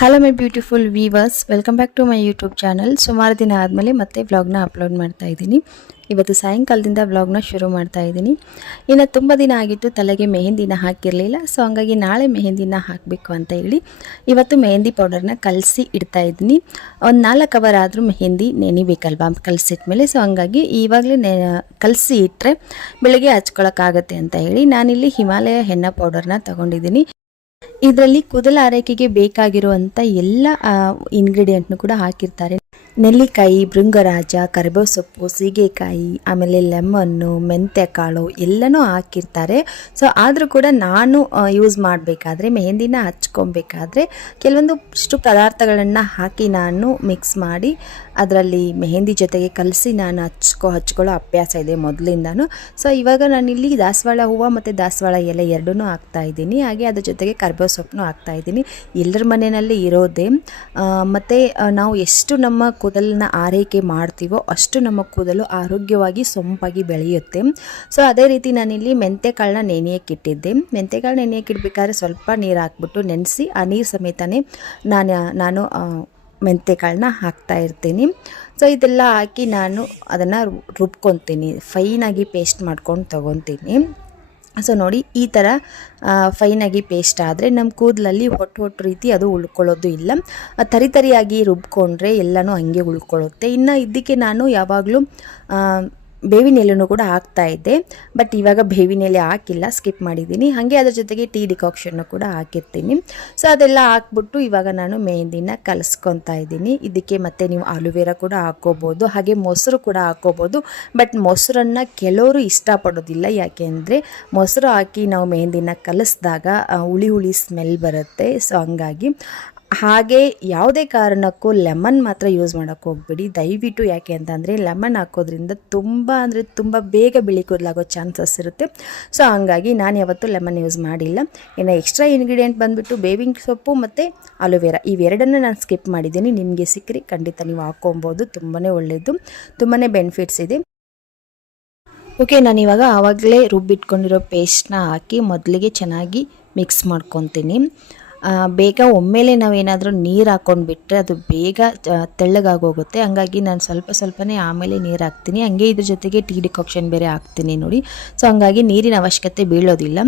Hello my beautiful viewers, welcome back to my YouTube channel. ಸುಮಾರು ದಿನ ಆದಮೇಲೆ ಮತ್ತೆ ವ್ಲಾಗ್ನ ಅಪ್ಲೋಡ್ ಮಾಡ್ತಾ ಇದ್ದೀನಿ. ಇವತ್ತು ಸಾಯಂಕಾಲದಿಂದ ವ್ಲಾಗ್ನ ಶುರು ಮಾಡ್ತಾ ಇದ್ದೀನಿ. ಇನ್ನು ತುಂಬ ದಿನ ಆಗಿತ್ತು ತಲೆಗೆ ಮೆಹಂದಿನ ಹಾಕಿರಲಿಲ್ಲ. ಸೊ ಹಂಗಾಗಿ ನಾಳೆ ಮೆಹಂದಿನ ಹಾಕಬೇಕು ಅಂತ ಹೇಳಿ ಇವತ್ತು ಮೆಹಂದಿ ಪೌಡರ್ನ ಕಲಸಿ ಇಡ್ತಾ ಇದ್ದೀನಿ. ಒಂದು 4 ಅವರ್ ಆದರೂ ಮೆಹಂದಿ ನೆನಿಬೇಕಲ್ವಾ ಕಲಸಿಟ್ಮೇಲೆ. ಸೊ ಹಂಗಾಗಿ ಇವಾಗಲೇ ಕಲಸಿ ಇಟ್ಟರೆ ಬೆಳಗ್ಗೆ ಹಚ್ಕೊಳ್ಳೋಕ್ಕಾಗತ್ತೆ ಅಂತ ಹೇಳಿ ನಾನಿಲ್ಲಿ ಹಿಮಾಲಯ ಹೆನ್ನ ಪೌಡರ್ನ ತೊಗೊಂಡಿದ್ದೀನಿ. ಇದರಲ್ಲಿ ಕೂದಲ ಆರೈಕೆಗೆ ಬೇಕಾಗಿರುವಂಥ ಎಲ್ಲ ಇಂಗ್ರೀಡಿಯೆಂಟ್ನು ಕೂಡ ಹಾಕಿರ್ತಾರೆ. ನೆಲ್ಲಿಕಾಯಿ, ಭೃಂಗರಾಜ, ಕರಿಬೇವು ಸೊಪ್ಪು, ಸೀಗೆಕಾಯಿ, ಆಮೇಲೆ ಲೆಮನ್ನು, ಮೆಂತ್ಯ ಕಾಳು ಎಲ್ಲನೂ ಹಾಕಿರ್ತಾರೆ. ಸೊ ಆದರೂ ಕೂಡ ನಾನು ಯೂಸ್ ಮಾಡಬೇಕಾದ್ರೆ, ಮೆಹಂದಿನ ಹಚ್ಕೊಬೇಕಾದ್ರೆ ಕೆಲವೊಂದಷ್ಟು ಪದಾರ್ಥಗಳನ್ನು ಹಾಕಿ ನಾನು ಮಿಕ್ಸ್ ಮಾಡಿ ಅದರಲ್ಲಿ ಮೆಹಂದಿ ಜೊತೆಗೆ ಕಲಸಿ ನಾನು ಹಚ್ಕೊಳ್ಳೋ ಅಭ್ಯಾಸ ಇದೆ ಮೊದಲಿಂದನೂ. ಸೊ ಇವಾಗ ನಾನಿಲ್ಲಿ ದಾಸವಾಳ ಹೂವು ಮತ್ತು ದಾಸವಾಳ ಎಲೆ ಎರಡೂ ಹಾಕ್ತಾಯಿದ್ದೀನಿ. ಹಾಗೆ ಅದ್ರ ಜೊತೆಗೆ ಕರಿಬೇವು ಸೊಪ್ಪನ್ನು ಹಾಕ್ತಾಯಿದ್ದೀನಿ. ಎಲ್ಲರ ಮನೆಯಲ್ಲಿ ಇರೋದೇ. ಮತ್ತು ನಾವು ಎಷ್ಟು ನಮ್ಮ ಕೂದಲನ್ನ ಆರೈಕೆ ಮಾಡ್ತೀವೋ ಅಷ್ಟು ನಮ್ಮ ಕೂದಲು ಆರೋಗ್ಯವಾಗಿ ಸೊಂಪಾಗಿ ಬೆಳೆಯುತ್ತೆ. ಸೊ ಅದೇ ರೀತಿ ನಾನಿಲ್ಲಿ ಮೆಂತ್ಯಕಾಳನ್ನ ನೆನೆಯಕ್ಕಿಟ್ಟಿದ್ದೆ. ಮೆಂತ್ಯಕಾಳು ನೆನೆಯಕ್ಕಿಡ್ಬೇಕಾದ್ರೆ ಸ್ವಲ್ಪ ನೀರು ಹಾಕ್ಬಿಟ್ಟು ನೆನೆಸಿ ಆ ನೀರು ಸಮೇತನೇ ನಾನು ಮೆಂತ್ಯಕಾಳನ್ನ ಹಾಕ್ತಾ ಇರ್ತೀನಿ. ಸೊ ಇದೆಲ್ಲ ಹಾಕಿ ನಾನು ಅದನ್ನು ರುಬ್ಕೊತೀನಿ, ಫೈನಾಗಿ ಪೇಸ್ಟ್ ಮಾಡ್ಕೊಂಡು ತೊಗೊತೀನಿ. ಸೊ ನೋಡಿ, ಈ ಥರ ಫೈನಾಗಿ ಪೇಸ್ಟ್ ಆದರೆ ನಮ್ಮ ಕೂದಲಲ್ಲಿ ಹೊಟ್ಟು ರೀತಿ ಅದು ಉಳ್ಕೊಳ್ಳೋದು ಇಲ್ಲ. ತರಿಯಾಗಿ ರುಬ್ಕೊಂಡ್ರೆ ಎಲ್ಲನೂ ಹಂಗೆ ಉಳ್ಕೊಳ್ಳುತ್ತೆ. ಇನ್ನು ಇದಕ್ಕೆ ನಾನು ಯಾವಾಗಲೂ ಬೇವಿನ ಎಲೆನೂ ಕೂಡ ಹಾಕ್ತಾಯಿದ್ದೆ. ಬಟ್ ಇವಾಗ ಬೇವಿನ ಎಲೆ ಹಾಕಿಲ್ಲ, ಸ್ಕಿಪ್ ಮಾಡಿದ್ದೀನಿ. ಹಾಗೆ ಅದ್ರ ಜೊತೆಗೆ ಟೀ ಡಿಕಾಕ್ಷನ್ನು ಕೂಡ ಹಾಕಿರ್ತೀನಿ. ಸೊ ಅದೆಲ್ಲ ಹಾಕ್ಬಿಟ್ಟು ಇವಾಗ ನಾನು ಮೆಹಂದಿನ ಕಲಿಸ್ಕೊತಾ ಇದ್ದೀನಿ. ಇದಕ್ಕೆ ಮತ್ತು ನೀವು ಆಲೂವೆರಾ ಕೂಡ ಹಾಕ್ಕೋಬೋದು, ಹಾಗೆ ಮೊಸರು ಕೂಡ ಹಾಕ್ಕೋಬೋದು. ಬಟ್ ಮೊಸರನ್ನು ಕೆಲವರು ಇಷ್ಟಪಡೋದಿಲ್ಲ. ಯಾಕೆ ಅಂದರೆ ಮೊಸರು ಹಾಕಿ ನಾವು ಮೆಹಂದಿನ ಕಲಿಸಿದಾಗ ಹುಳಿ ಸ್ಮೆಲ್ ಬರುತ್ತೆ. ಸೊ ಹಂಗಾಗಿ ಹಾಗೆ ಯಾವುದೇ ಕಾರಣಕ್ಕೂ ಲೆಮನ್ ಮಾತ್ರ ಯೂಸ್ ಮಾಡೋಕ್ಕೆ ಹೋಗ್ಬೇಡಿ ದಯವಿಟ್ಟು. ಯಾಕೆ ಅಂತಂದರೆ ಲೆಮನ್ ಹಾಕೋದ್ರಿಂದ ತುಂಬ ಬೇಗ ಬಿಳಿ ಕೂದಲಾಗೋ ಚಾನ್ಸಸ್ ಇರುತ್ತೆ. ಸೊ ಹಂಗಾಗಿ ನಾನು ಯಾವತ್ತೂ ಲೆಮನ್ ಯೂಸ್ ಮಾಡಿಲ್ಲ. ಇನ್ನು ಎಕ್ಸ್ಟ್ರಾ ಇಂಗ್ರೀಡಿಯೆಂಟ್ ಬಂದುಬಿಟ್ಟು ಬೇವಿನ ಸೊಪ್ಪು ಮತ್ತು ಆಲೂವೆರಾ, ಇವೆರಡನ್ನು ನಾನು ಸ್ಕಿಪ್ ಮಾಡಿದ್ದೀನಿ. ನಿಮಗೆ ಸಿಕ್ಕರೆ ಖಂಡಿತ ನೀವು ಹಾಕ್ಕೊಬೋದು. ತುಂಬಾ ಒಳ್ಳೆಯದು, ತುಂಬಾ ಬೆನಿಫಿಟ್ಸ್ ಇದೆ. ಓಕೆ, ನಾನಿವಾಗ ಆವಾಗಲೇ ರುಬ್ಬಿಟ್ಕೊಂಡಿರೋ ಪೇಸ್ಟ್ನ ಹಾಕಿ ಮೊದಲಿಗೆ ಚೆನ್ನಾಗಿ ಮಿಕ್ಸ್ ಮಾಡ್ಕೊತೀನಿ. ಬೇಗ ಒಮ್ಮೆಲೆ ನಾವೇನಾದರೂ ನೀರು ಹಾಕ್ಕೊಂಡು ಬಿಟ್ಟರೆ ಅದು ಬೇಗ ತೆಳ್ಳಗಾಗೋಗುತ್ತೆ. ಹಂಗಾಗಿ ನಾನು ಸ್ವಲ್ಪನೇ ಆಮೇಲೆ ನೀರು ಹಾಕ್ತೀನಿ. ಹಂಗೆ ಇದ್ರ ಜೊತೆಗೆ ಟೀ ಡಿಕಾಕ್ಷನ್ ಬೇರೆ ಹಾಕ್ತೀನಿ ನೋಡಿ. ಸೊ ಹಂಗಾಗಿ ನೀರಿನ ಅವಶ್ಯಕತೆ ಬೀಳೋದಿಲ್ಲ.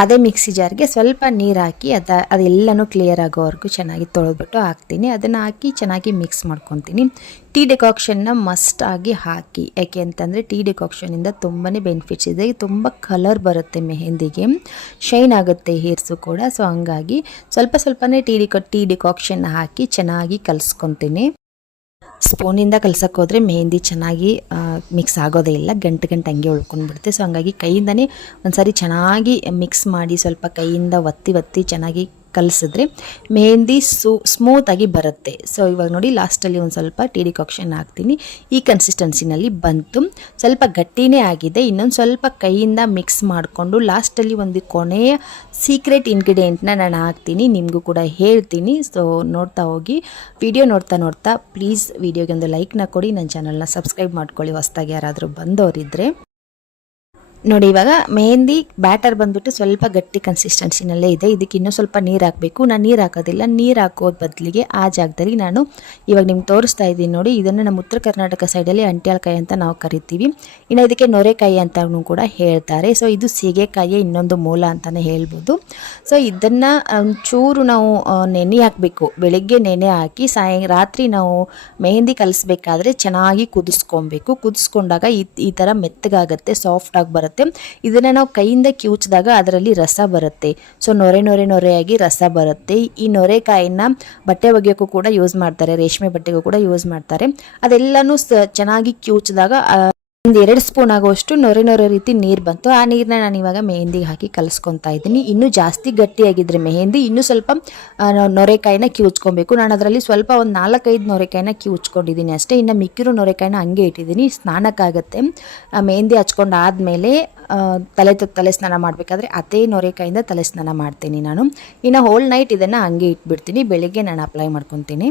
ಅದೇ ಮಿಕ್ಸಿ ಜಾರ್ಗೆ ಸ್ವಲ್ಪ ನೀರು ಹಾಕಿ ಅದೆಲ್ಲನೂ ಕ್ಲಿಯರ್ ಆಗೋವರೆಗೂ ಚೆನ್ನಾಗಿ ತೊಳೆದ್ಬಿಟ್ಟು ಹಾಕ್ತೀನಿ. ಅದನ್ನು ಹಾಕಿ ಚೆನ್ನಾಗಿ ಮಿಕ್ಸ್ ಮಾಡ್ಕೊತೀನಿ. ಟೀ ಡಿಕಾಕ್ಷನ್ನ ಮಸ್ಟ್ ಆಗಿ ಹಾಕಿ. ಯಾಕೆ ಅಂತಂದರೆ ಟೀ ಡಿಕಾಕ್ಷನಿಂದ ತುಂಬಾ ಬೆನಿಫಿಟ್ಸ್ ಇದೆ. ತುಂಬ ಕಲರ್ ಬರುತ್ತೆ ಮೆಹಂದಿಗೆ, ಶೈನ್ ಆಗುತ್ತೆ ಹೇರ್ಸು ಕೂಡ. ಸೊ ಹಂಗಾಗಿ ಸ್ವಲ್ಪನೇ ಟೀ ಡಿಕಾಕ್ಷನ್ ಹಾಕಿ ಚೆನ್ನಾಗಿ ಕಲಿಸ್ಕೊತೀನಿ. ಸ್ಪೂನಿಂದ ಕಲ್ಸಕ್ಕೆ ಹೋದರೆ ಮೆಹಂದಿ ಚೆನ್ನಾಗಿ ಮಿಕ್ಸ್ ಆಗೋದೇ ಇಲ್ಲ, ಗಂಟು ಹಂಗೆ ಉಳ್ಕೊಂಡ್ಬಿಡುತ್ತೆ. ಸೊ ಹಂಗಾಗಿ ಕೈಯಿಂದನೇ ಒಂದು ಸಾರಿ ಚೆನ್ನಾಗಿ ಮಿಕ್ಸ್ ಮಾಡಿ ಸ್ವಲ್ಪ ಕೈಯಿಂದ ಒತ್ತಿ ಚೆನ್ನಾಗಿ ಕಲಿಸಿದ್ರೆ ಮೆಹಂದಿ ಸ್ಮೂತಾಗಿ ಬರುತ್ತೆ. ಸೊ ಇವಾಗ ನೋಡಿ, ಲಾಸ್ಟಲ್ಲಿ ಒಂದು ಸ್ವಲ್ಪ ಟೀ ಡಿಕಾಕ್ಷನ್ ಹಾಕ್ತೀನಿ. ಈ ಕನ್ಸಿಸ್ಟೆನ್ಸಿನಲ್ಲಿ ಬಂತು, ಸ್ವಲ್ಪ ಗಟ್ಟಿನೇ ಆಗಿದೆ. ಇನ್ನೊಂದು ಸ್ವಲ್ಪ ಕೈಯಿಂದ ಮಿಕ್ಸ್ ಮಾಡಿಕೊಂಡು ಲಾಸ್ಟಲ್ಲಿ ಒಂದು ಕೊನೆಯ ಸೀಕ್ರೆಟ್ ಇಂಗ್ರೀಡಿಯೆಂಟ್ನ ನಾನು ಹಾಕ್ತೀನಿ, ನಿಮಗೂ ಕೂಡ ಹೇಳ್ತೀನಿ. ಸೊ ನೋಡ್ತಾ ಹೋಗಿ, ವಿಡಿಯೋ ನೋಡ್ತಾ ಪ್ಲೀಸ್ ವಿಡಿಯೋಗೆ ಒಂದು ಲೈಕ್ನ ಕೊಡಿ, ನನ್ನ ಚಾನಲ್ನ ಸಬ್ಸ್ಕ್ರೈಬ್ ಮಾಡ್ಕೊಳ್ಳಿ ಹೊಸದಾಗಿ ಯಾರಾದರೂ ಬಂದವರಿದ್ದರೆ. ನೋಡಿ, ಇವಾಗ ಮೆಹಂದಿ ಬ್ಯಾಟರ್ ಬಂದ್ಬಿಟ್ಟು ಸ್ವಲ್ಪ ಗಟ್ಟಿ ಕನ್ಸಿಸ್ಟೆನ್ಸಿನಲ್ಲೇ ಇದೆ. ಇದಕ್ಕೆ ಇನ್ನೂ ಸ್ವಲ್ಪ ನೀರು ಹಾಕಬೇಕು. ನಾನು ನೀರು ಹಾಕೋದಿಲ್ಲ. ನೀರು ಹಾಕೋದು ಬದಲಿಗೆ ಆ ಜಾಗದಲ್ಲಿ ನಾನು ಇವಾಗ ನಿಮ್ಗೆ ತೋರಿಸ್ತಾ ಇದ್ದೀನಿ ನೋಡಿ. ಇದನ್ನು ನಮ್ಮ ಉತ್ತರ ಕರ್ನಾಟಕ ಸೈಡಲ್ಲಿ ಅಂಟ್ಯಾಳ್ಕಾಯಿ ಅಂತ ನಾವು ಕರಿತೀವಿ. ಇನ್ನು ಇದಕ್ಕೆ ನೊರೆಕಾಯಿ ಅಂತಲೂ ಕೂಡ ಹೇಳ್ತಾರೆ. ಸೊ ಇದು ಸೀಗೆಕಾಯಿಯ ಇನ್ನೊಂದು ಮೂಲ ಅಂತಲೇ ಹೇಳ್ಬೋದು. ಸೊ ಇದನ್ನು ಒಂಚೂರು ನಾವು ನೆನೆ ಹಾಕಬೇಕು. ಬೆಳಗ್ಗೆ ನೆನೆ ಹಾಕಿ ರಾತ್ರಿ ನಾವು ಮೆಹಂದಿ ಕಲಿಸ್ಬೇಕಾದ್ರೆ ಚೆನ್ನಾಗಿ ಕುದಿಸ್ಕೊಬೇಕು. ಕುದಿಸ್ಕೊಂಡಾಗ ಈ ಥರ ಮೆತ್ತಗಾಗುತ್ತೆ, ಸಾಫ್ಟಾಗಿ ಬರುತ್ತೆ. ಇದನ್ನ ನಾವು ಕೈಯಿಂದ ಕಿವುಚಿದಾಗ ಅದರಲ್ಲಿ ರಸ ಬರುತ್ತೆ. ಸೊ ನೊರೆಯಾಗಿ ರಸ ಬರುತ್ತೆ. ಈ ನೊರೆಕಾಯಿನ ಬಟ್ಟೆ ಒಗೆಯೋಕ್ಕೂ ಕೂಡ ಯೂಸ್ ಮಾಡ್ತಾರೆ, ರೇಷ್ಮೆ ಬಟ್ಟೆಗೂ ಕೂಡ ಯೂಸ್ ಮಾಡ್ತಾರೆ. ಅದೆಲ್ಲನೂ ಚೆನ್ನಾಗಿ ಕಿವುಚಿದಾಗ ಒಂದು 2 ಸ್ಪೂನ್ ಆಗುವಷ್ಟು ನೊರೆ ರೀತಿ ನೀರು ಬಂತು. ಆ ನೀರನ್ನ ನಾನು ಇವಾಗ ಮೆಹಂದಿಗೆ ಹಾಕಿ ಕಲಿಸ್ಕೊತಾ ಇದ್ದೀನಿ. ಇನ್ನೂ ಜಾಸ್ತಿ ಗಟ್ಟಿಯಾಗಿದ್ದರೆ ಮೆಹಂದಿ ಇನ್ನೂ ಸ್ವಲ್ಪ ನೊರೆಕಾಯಿನ ಕಿವುಚ್ಕೊಬೇಕು. ನಾನು ಅದರಲ್ಲಿ ಸ್ವಲ್ಪ ಒಂದು 4-5 ನೊರೆಕಾಯಿನ ಕಿವುಚ್ಕೊಂಡಿದ್ದೀನಿ ಅಷ್ಟೇ. ಇನ್ನು ಮಿಕ್ಕಿರೋ ನೊರೆಕಾಯಿನ ಹಂಗೆ ಇಟ್ಟಿದ್ದೀನಿ. ಸ್ನಾನಕ್ಕಾಗತ್ತೆ. ಮೆಹಂದಿ ಹಚ್ಕೊಂಡು ಆದಮೇಲೆ ತಲೆ ಸ್ನಾನ ಮಾಡಬೇಕಾದ್ರೆ ಅದೇ ನೊರೆಕಾಯಿಂದ ತಲೆ ಸ್ನಾನ ಮಾಡ್ತೀನಿ ನಾನು. ಇನ್ನು ಹೋಲ್ ನೈಟ್ ಇದನ್ನು ಹಂಗೆ ಇಟ್ಬಿಡ್ತೀನಿ. ಬೆಳಿಗ್ಗೆ ನಾನು ಅಪ್ಲೈ ಮಾಡ್ಕೊತೀನಿ.